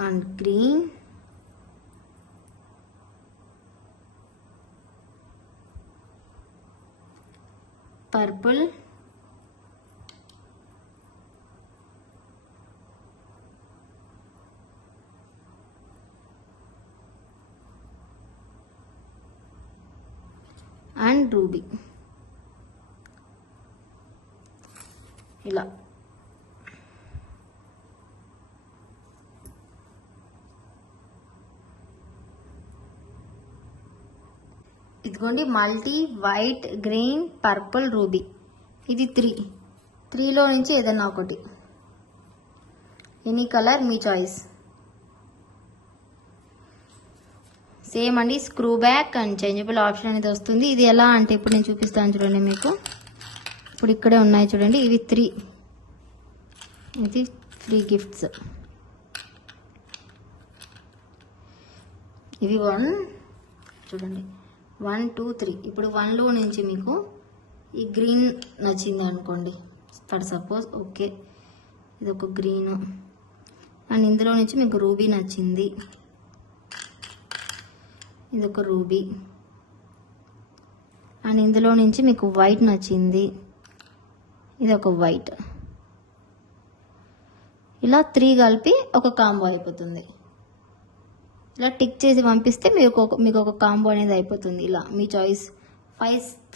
and green, purple, and ruby. ఇలా ఇదిగోండి multi white, green, purple, ruby. ఇది 3లో నుంచి ఏదైనా ఒకటి, ఎనీ కలర్ మీ చాయిస్. సేమ్ అండి, screw back and changeable option అనేది వస్తుంది. ఇది ఎలా అంటే ఇప్పుడు నేను చూపిస్తాను చూడండి మీకు. ఇప్పుడు ఇక్కడే ఉన్నాయి చూడండి, ఇవి 3. ఇది 3 గిఫ్ట్స్. ఇవి 1 చూడండి, 1, 2, 3. ఇప్పుడు 1లో నుంచి మీకు ఈ గ్రీన్ నచ్చింది అనుకోండి ఫర్ సపోజ్, ఓకే ఇది ఒక గ్రీన్. అండ్ ఇందులో నుంచి మీకు రూబీ నచ్చింది, ఇది ఒక రూబీ. అండ్ ఇందులో నుంచి మీకు వైట్ నచ్చింది, ఇది ఒక వైట్. ఇలా 3 కలిపి ఒక కాంబో అయిపోతుంది. ఇలా టిక్ చేసి పంపిస్తే మీకు ఒక కాంబో అనేది అయిపోతుంది. ఇలా మీ చాయిస్.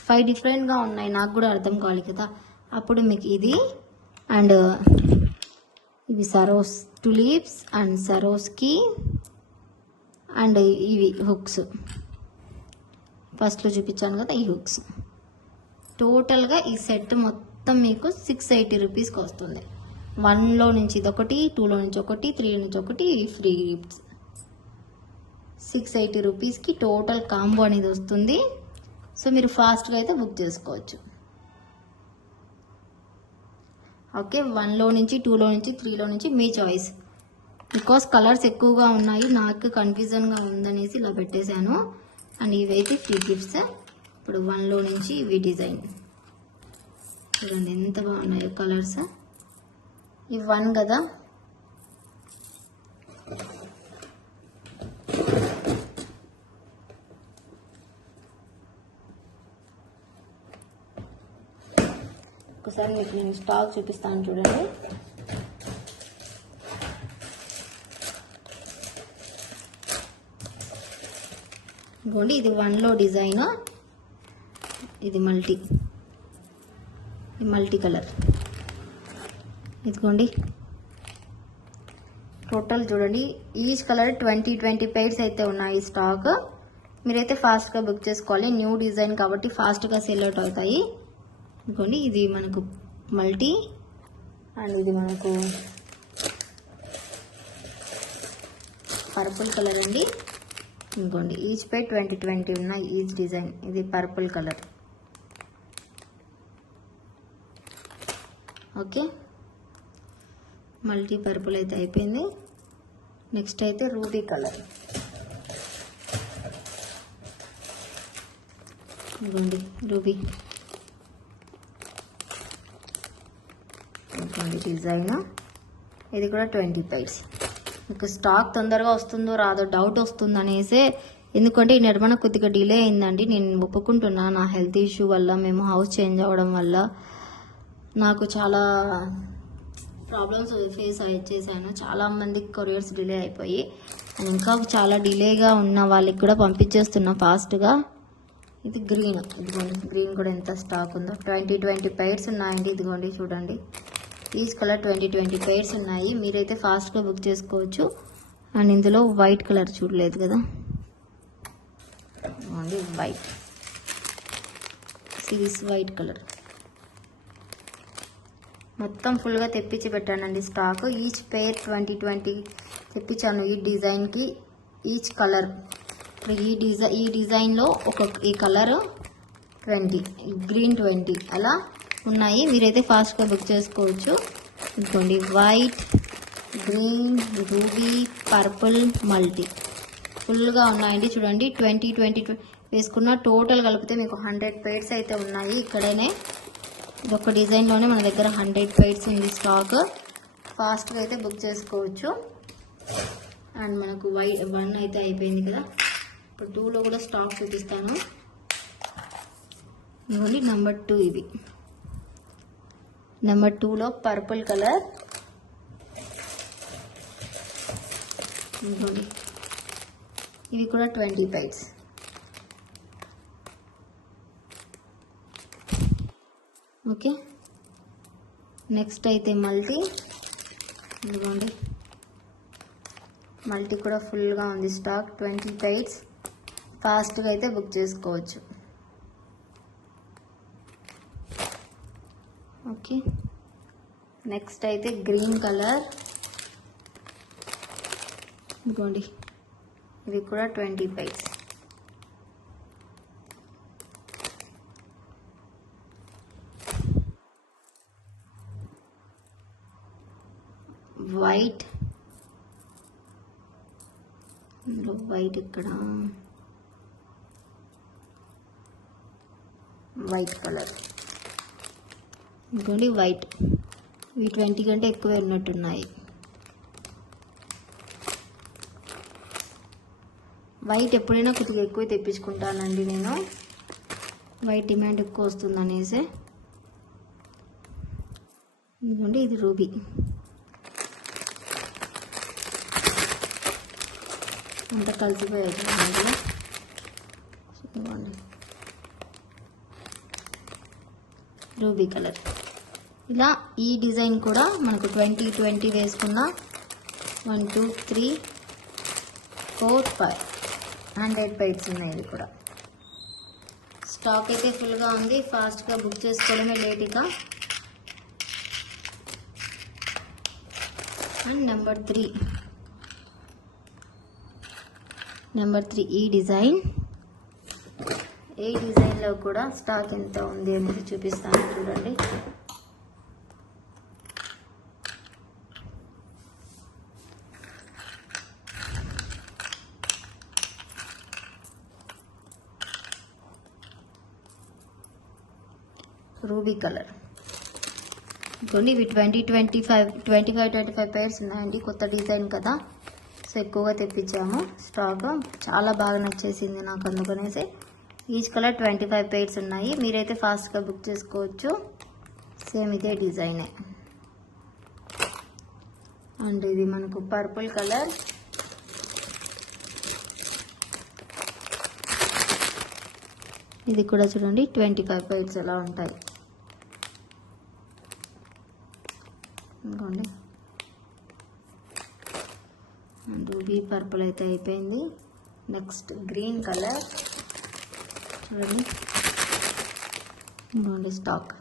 5 డిఫరెంట్గా ఉన్నాయి, నాకు కూడా అర్థం కావాలి కదా. అప్పుడు మీకు ఇది అండ్ ఇవి సరోస్ టులిప్స్ అండ్ సరోస్కి అండ్ ఇవి హుక్స్. ఫస్ట్లో చూపించాను కదా ఈ హుక్స్. టోటల్గా ఈ సెట్ మొత్తం మీకు 680 రూపీస్కి వస్తుంది. 1లో నుంచి ఇదొకటి, 2లో నుంచి ఒకటి, 3లో నుంచి ఒకటి, ఫ్రీ గిఫ్ట్స్. 680 రూపీస్కి టోటల్ కాంబో అనేది వస్తుంది. సో మీరు ఫాస్ట్గా అయితే బుక్ చేసుకోవచ్చు. ఓకే, 1లో నుంచి, 2లో నుంచి, 3లో నుంచి మీ చాయిస్. బికాస్ కలర్స్ ఎక్కువగా ఉన్నాయి, నాకు కన్ఫ్యూజన్గా ఉందనేసి ఇలా పెట్టేశాను. అండ్ ఇవైతే ఫ్రీ గిఫ్ట్స్. ఇప్పుడు 1లో నుంచి ఇవి డిజైన్ చూడండి ఎంత బాగున్నాయో కలర్స్. ఇవి 1 కదా. ఒకసారి మీకు నేను స్టాక్ చూపిస్తాను చూడండి. ఇదిగోండి, ఇది 1లో డిజైన్, ఇది మల్టీ కలర్. ఇదిగోండి టోటల్ చూడండి, ఈచ్ కలర్ 20 పైర్స్ అయితే ఉన్నాయి స్టాక్. మీరైతే ఫాస్ట్గా బుక్ చేసుకోవాలి, న్యూ డిజైన్ కాబట్టి ఫాస్ట్గా సెల్ అవుట్ అవుతాయి. ఇదిగోండి, ఇది మనకు మల్టీ అండ్ ఇది మనకు పర్పుల్ కలర్ అండి. ఇదిగోండి ఈచ్ పై 20 ఉన్నాయి ఈచ్ డిజైన్. ఇది purple colour. Okay, multi purple అయితే అయిపోయింది. నెక్స్ట్ అయితే రూబీ కలర్. ఇదిగోండి రూబీ, ఇదిగోండి డిజైన్. ఇది కూడా 20 పైర్స్. మీకు స్టాక్ తొందరగా వస్తుందో రాదో డౌట్ వస్తుంది అనేసి, ఎందుకంటే ఈ నిర్మాణ కొద్దిగా డిలే అయిందండి. నేను ఒప్పుకుంటున్నా, నా హెల్త్ ఇష్యూ వల్ల, మేము హౌస్ చేంజ్ అవ్వడం వల్ల నాకు చాలా ప్రాబ్లమ్స్ ఫేస్ చేశాను. చాలా మందికి కొరియర్స్ డిలే అయిపోయి, ఇంకా చాలా డిలేగా ఉన్న వాళ్ళకి కూడా పంపించేస్తున్నా ఫాస్ట్గా. ఇది గ్రీన్. ఇదిగోండి గ్రీన్ కూడా ఎంత స్టాక్ ఉందో. 20 పైర్స్ ఉన్నాయండి. ఇదిగోండి చూడండి, ఈచ్ కలర్ 20 పైర్స్ ఉన్నాయి. మీరైతే ఫాస్ట్గా బుక్ చేసుకోవచ్చు. అండ్ ఇందులో వైట్ కలర్ చూడలేదు కదా, only white. Series white colour మొత్తం ఫుల్గా తెప్పించి పెట్టానండి స్టాక్. ఈచ్ పేర్ 20 తెప్పించాను ఈ డిజైన్కి. ఈచ్ కలర్ ఈ డిజైన్లో ఈ కలర్ 20, గ్రీన్ 20 అలా ఉన్నాయి. మీరైతే ఫాస్ట్గా బుక్ చేసుకోవచ్చు. ఇంకోండి white, green, ruby, purple, multi ఫుల్గా ఉన్నాయండి. చూడండి 20 వేసుకున్న టోటల్ కలిపితే మీకు 100 పెయిర్స్ అయితే ఉన్నాయి. ఇక్కడనే ఒక డిజైన్లోనే మన దగ్గర 100 పెయిర్స్ ఉంది స్టాక్. ఫాస్ట్గా అయితే బుక్ చేసుకోవచ్చు. అండ్ మనకు 1 అయితే అయిపోయింది కదా. ఇప్పుడు 2లో కూడా స్టాక్ చూపిస్తాను. ఇవ్వండి నెంబర్ 2. ఇవి నెంబర్ 2లో పర్పుల్ కలర్. ఇవ్వండి ఇవి కూడా 20 పెయిర్స్. ఓకే, నెక్స్ట్ అయితే మల్టీ. ఇదిగోండి మల్టీ కూడా ఫుల్గా ఉంది స్టాక్, 20 పెయిర్స్. ఫాస్ట్గా అయితే బుక్ చేసుకోవచ్చు. ఓకే, నెక్స్ట్ అయితే గ్రీన్ కలర్. ఇదిగోండి ఇవి కూడా 20 పెయిర్స్. వైట్, వైట్ ఇక్కడ వైట్ కలర్. ఇంకోండి వైట్, ఇవి 20 కంటే ఎక్కువ ఉన్నట్టున్నాయి. వైట్ ఎప్పుడైనా కొద్దిగా ఎక్కువ తెప్పించుకుంటానండి నేను, వైట్ డిమాండ్ ఎక్కువ వస్తుంది అనేసి. ఇదిగోండి ఇది రూబీ. అంతా కలిసిపోయాయి ఇదిగోండి. Ruby colour. ఇలా ఈ డిజైన్ కూడా మనకు 20 వేసుకున్న 1 2 3 4 5 100 పెయిర్స్ ఉన్నాయి. ఇది కూడా స్టాక్ అయితే ఫుల్గా ఉంది. ఫాస్ట్గా బుక్ చేసుకోవడమే లేట్గా. అండ్ నెంబర్ 3 ఈ డిజైన్. ఈ డిజైన్లో కూడా స్టాక్ ఎంత ఉంది అనేది చూపిస్తాను చూడండి. Ruby colour. కొన్ని ఇవి 25 పెయిర్స్ ఉన్నాయండి. కొత్త డిజైన్ కదా, సో ఎక్కువగా తెప్పించాము స్టాక్. చాలా బాగా నచ్చేసింది నాకు, అందుకనేసి ఈచ్ కలర్ 25 పెయిర్స్ ఉన్నాయి. మీరైతే ఫాస్ట్గా బుక్ చేసుకోవచ్చు. సేమ్ ఇదే డిజైనే. అండ్ ఇది మనకు పర్పుల్ కలర్. ఇది కూడా చూడండి 25 పెయిర్స్ ఎలా ఉంటాయి. ఇంకోండి రూబీ పర్పుల్ అయితే అయిపోయింది. నెక్స్ట్ గ్రీన్ కలర్ చూడండి. ఇంకోండి స్టాక్.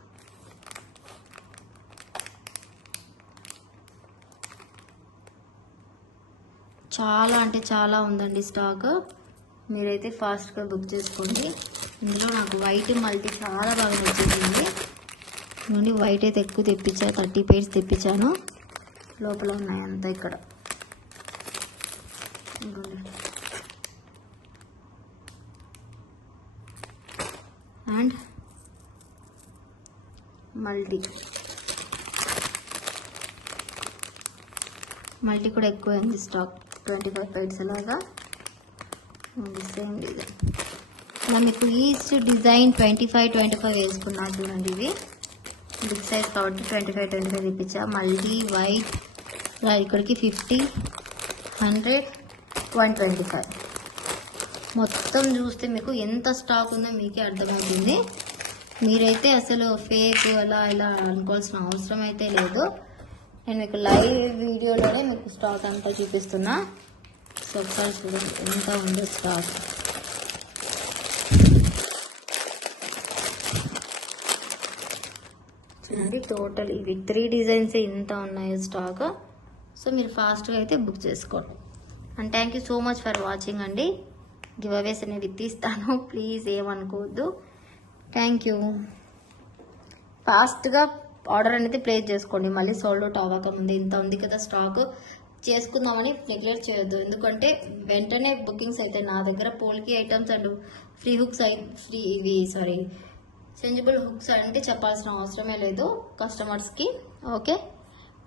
చాలా అంటే చాలా ఉందండి స్టాక్. మీరైతే ఫాస్ట్గా బుక్ చేసుకోండి. ఇందులో నాకు వైట్ మల్టీ చాలా బాగా నచ్చింది. ఇవన్నీ వైట్ అయితే ఎక్కువ తెప్పించాను, 30 పెయిర్స్ తెప్పించాను. లోపల ఉన్నాయి అంతా ఇక్కడ. అండ్ మల్టీ కూడా ఎక్కువ ఉంది స్టాక్, 25 పెయిర్స్ అలాగా. సేమ్ డిజైన్ ఇలా మీకు ఈచ్ డిజైన్ 25 వేసుకున్నా చూడండి. ఇవి బిగ్ సైజ్ కాబట్టి 25 తెప్పించా. మల్టీ వైట్ ఇక్కడికి 50 100 125 మొత్తం చూస్తే మీకు ఎంత స్టాక్ ఉందో మీకే అర్థమవుతుంది. మీరైతే అసలు ఫేక్ అలా ఇలా అనుకోవాల్సిన అవసరం అయితే లేదు. నేను మీకు లైవ్ వీడియోలోనే మీకు స్టాక్ అంతా చూపిస్తున్నా. సో ఒకసారి చూడండి ఎంత ఉందో స్టాక్. చూడండి టోటల్ ఇవి 3 డిజైన్స్ ఇంత ఉన్నాయి స్టాక్. సో మీరు ఫాస్ట్గా అయితే బుక్ చేసుకోండి. And thank you so much for watching అండి. గివ్ అవేస్ అనేవి తీస్తాను, ప్లీజ్ ఏమనుకోవద్దు. Thank you. ఫాస్ట్గా ఆర్డర్ అనేది ప్లేస్ చేసుకోండి, మళ్ళీ సోల్డ్ అవుట్ అవ్వకముందు. ఇంత ఉంది కదా స్టాక్, చేసుకుందామని నెగ్లెక్ట్ చేయొద్దు, ఎందుకంటే వెంటనే బుకింగ్స్ అవుతాయి. నా దగ్గర polki items and free hooks changeable hooks అంటే చెప్పాల్సిన అవసరమే లేదు కస్టమర్స్కి. Okay,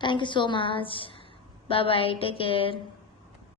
thank you so much. Bye bye, take care.